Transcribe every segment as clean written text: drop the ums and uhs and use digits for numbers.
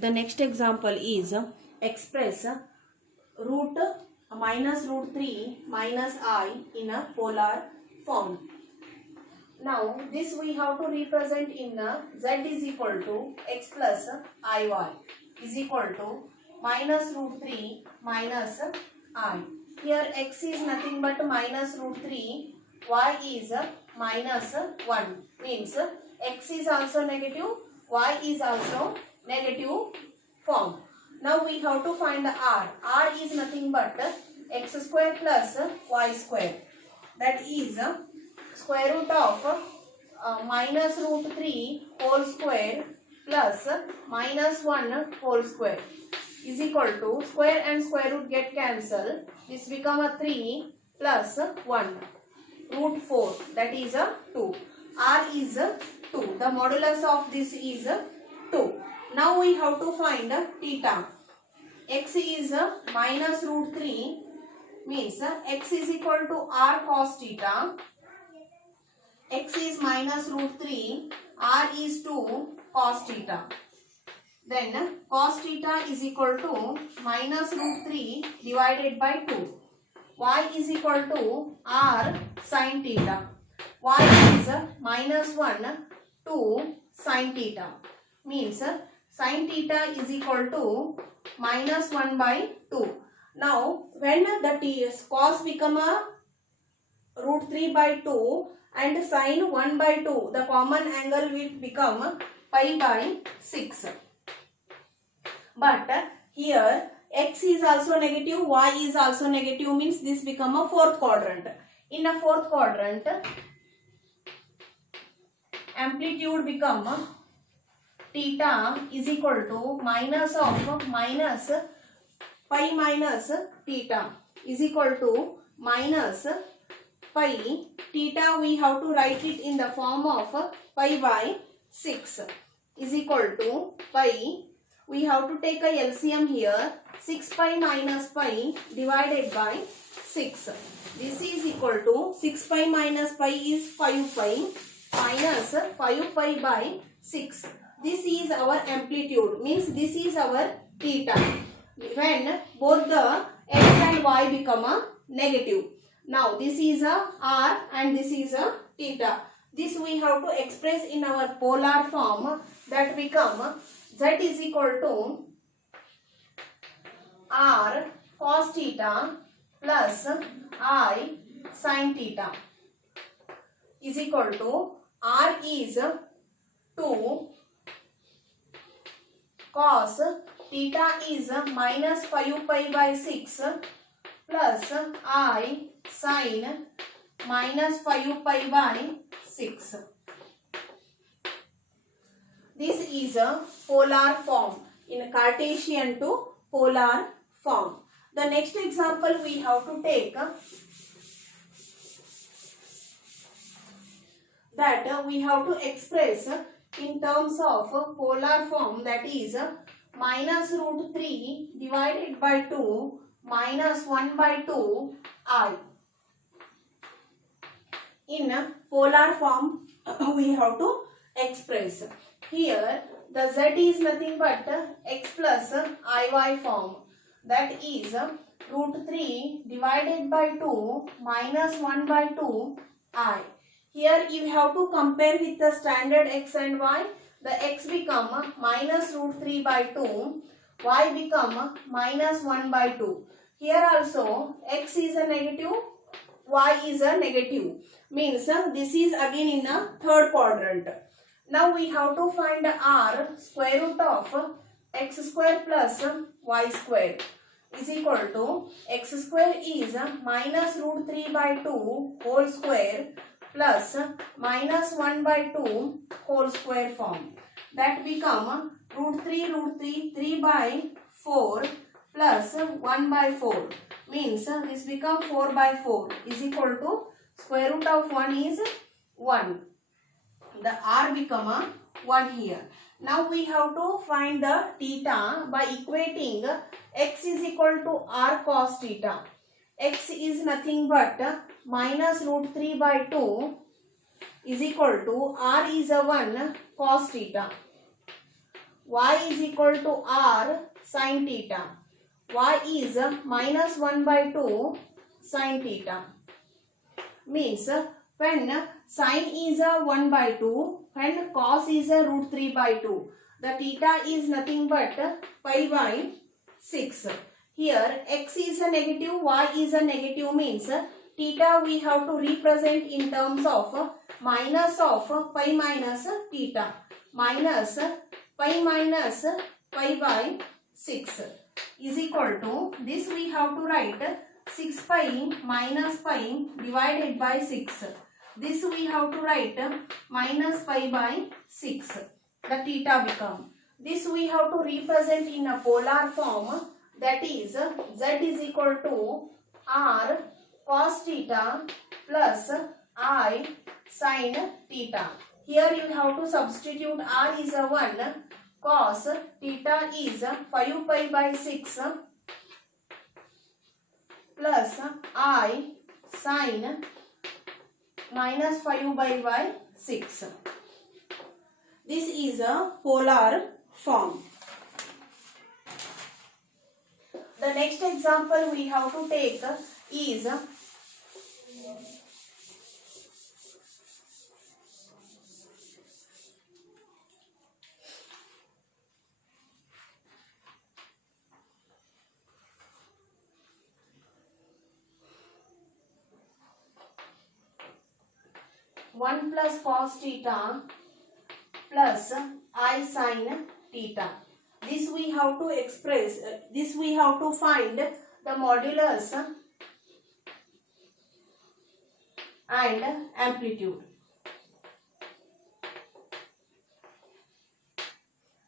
The next example is express root minus root 3 minus I in a polar form. Now this we have to represent in z is equal to x plus iy is equal to minus root 3 minus I. Here x is nothing but minus root 3, y is minus 1, means x is also negative, y is also negative form. Now we have to find the r. R is nothing but x square plus y square, that is square root of minus root 3 whole square plus minus 1 whole square is equal to square and square root get cancelled. This become a 3 plus 1 root 4, that is a 2. R is 2. The modulus of this is 2. Now we have to find theta. X is minus root 3, means x is equal to r cos theta. X is minus root 3, r is 2 cos theta. Then cos theta is equal to minus root 3 divided by 2. Y is equal to r sin theta. Y is minus 1 2 sin theta, means sin theta is equal to minus 1 by 2. Now when the cos become a root 3 by 2 and sin 1 by 2, the common angle will become pi by 6. But here x is also negative, y is also negative, means this become a fourth quadrant. In a fourth quadrant, amplitude become theta is equal to minus of minus pi minus theta is equal to minus pi. Theta we have to write it in the form of pi by 6 is equal to pi. We have to take a LCM here. 6 pi minus pi divided by 6. This is equal to 6 pi minus pi is 5 pi minus 5 pi by 6. This is our amplitude, means this is our theta when both the x and y become a negative. Now this is a r and this is a theta. This we have to express in our polar form, that become z is equal to r cos theta plus I sin theta is equal to r is 2 cos theta is minus 5 pi by 6 plus I sin minus 5 pi by 6. This is a polar form, in Cartesian to polar form. The next example we have to take that we have to express in terms of polar form, that is minus root 3 divided by 2 minus 1 by 2 I. In polar form we have to express. Here the z is nothing but x plus iy form, that is root 3 divided by 2 minus 1 by 2 I. Here you have to compare with the standard x and y. The x become minus root 3 by 2, y become minus 1 by 2. Here also x is a negative, y is a negative, means this is again in a third quadrant. Now we have to find r. Square root of x square plus y square is equal to x square is minus root 3 by 2 whole square plus minus 1 by 2 whole square form. That become root 3 3 by 4 plus 1 by 4, means this become 4 by 4 is equal to square root of 1 is 1. The r become a 1 here. Now we have to find the theta by equating x is equal to r cos theta. X is nothing but minus root 3 by 2 is equal to r is a 1 cos theta. y is equal to r sin theta. Y is minus 1 by 2 sin theta. Means when sin is 1 by 2, when cos is root 3 by 2, the theta is nothing but pi by 6. Here x is a negative, y is a negative, means theta we have to represent in terms of minus of pi minus theta. Minus pi by 6 is equal to, this we have to write 6 pi minus pi divided by 6. This we have to write minus pi by 6. The theta become. This we have to represent in a polar form, that is z is equal to r cos theta plus I sin theta. Here you have to substitute r is a 1, cos theta is 5 pi by 6 plus I sin minus 5 by 6. This is a polar form. The next example we have to take is 1 plus cos theta plus I sin theta. This we have to express, this we have to find the modulus and amplitude.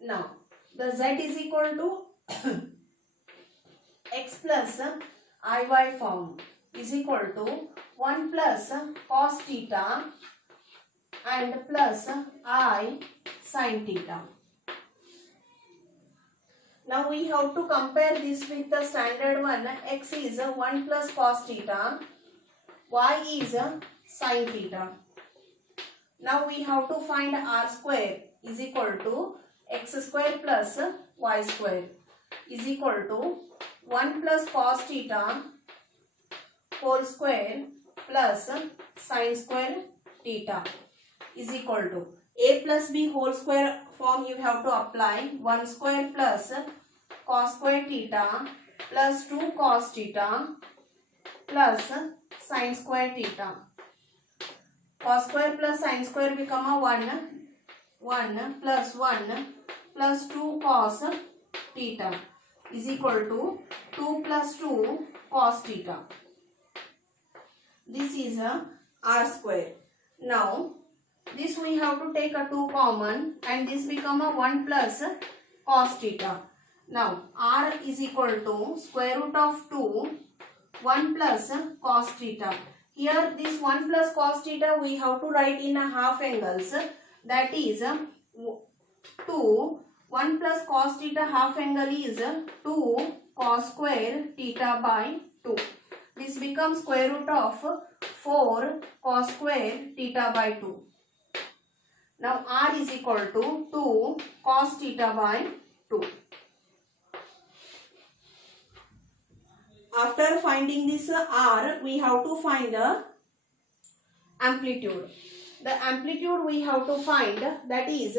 Now, the z is equal to x plus iy form is equal to 1 plus cos theta and plus I sin theta. Now we have to compare this with the standard one. X is 1 plus cos theta, y is sin theta. Now we have to find r square is equal to x square plus y square is equal to 1 plus cos theta whole square plus sin square theta is equal to a plus b whole square form you have to apply. 1 square plus cos square theta plus 2 cos theta plus sin square theta. Cos square plus sin square become a 1 plus 1 plus 2 cos theta is equal to 2 plus 2 cos theta. This is a r square. Now this we have to take a 2 common and this become a 1 plus cos theta. Now r is equal to square root of 2 1 plus cos theta. Here this 1 plus cos theta we have to write in a half angles, that is 2 1 plus cos theta half angle is 2 cos square theta by 2. This becomes square root of 4 cos square theta by 2. Now r is equal to 2 cos theta by 2. After finding this r, we have to find the amplitude. The amplitude we have to find, that is,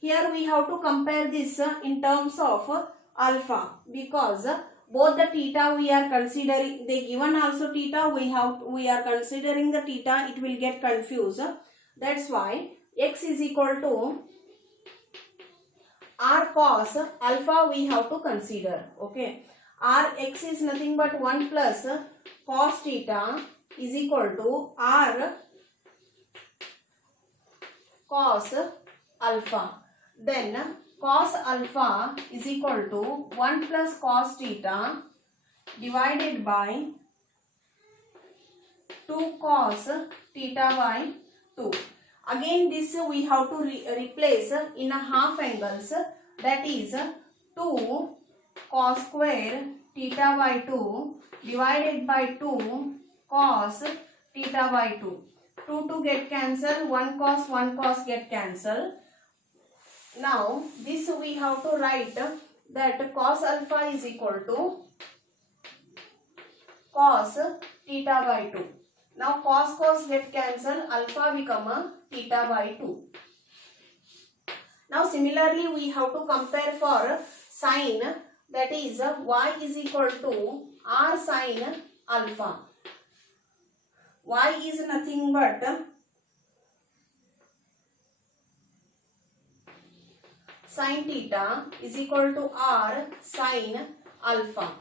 here we have to compare this in terms of alpha, because both the theta we are considering, they given also theta, we are considering the theta, it will get confused. That's why x is equal to r cos alpha we have to consider. Okay, r x is nothing but 1 plus cos theta is equal to r cos alpha. Then cos alpha is equal to 1 plus cos theta divided by 2 cos theta by 2. Again this we have to replace in a half angles, that is 2 cos square theta by 2 divided by 2 cos theta by 2. 2 get cancelled, 1 cos get cancelled. Now this we have to write that cos alpha is equal to cos theta by 2. Now cos get cancelled, alpha become a theta by 2. Now similarly we have to compare for sine, that is y is equal to r sine alpha. Y is nothing but sine theta is equal to r sine alpha.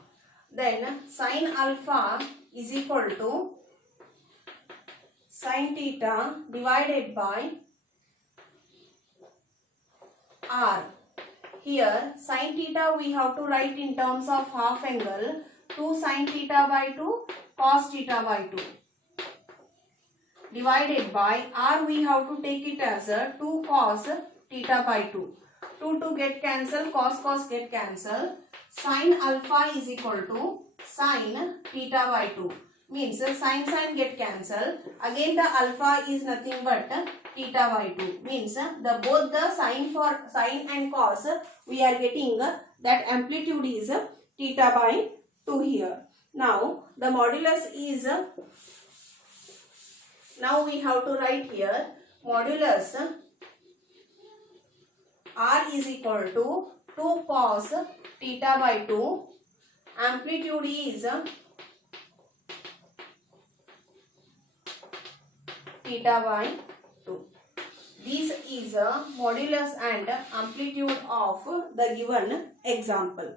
Then sine alpha is equal to sine theta divided by r. Here sine theta we have to write in terms of half angle, 2 sine theta by 2 cos theta by 2 divided by r, we have to take it as a 2 cos theta by 2. 2 get cancelled, cos get cancelled. Sine alpha is equal to sine theta by 2. Means sine get cancelled. Again the alpha is nothing but theta by 2. Means both the sine and cos we are getting that amplitude is theta by 2 here. Now the modulus is, now we have to write here modulus r is equal to 2 cos theta by 2. Amplitude is theta by 2. This is a modulus and amplitude of the given example.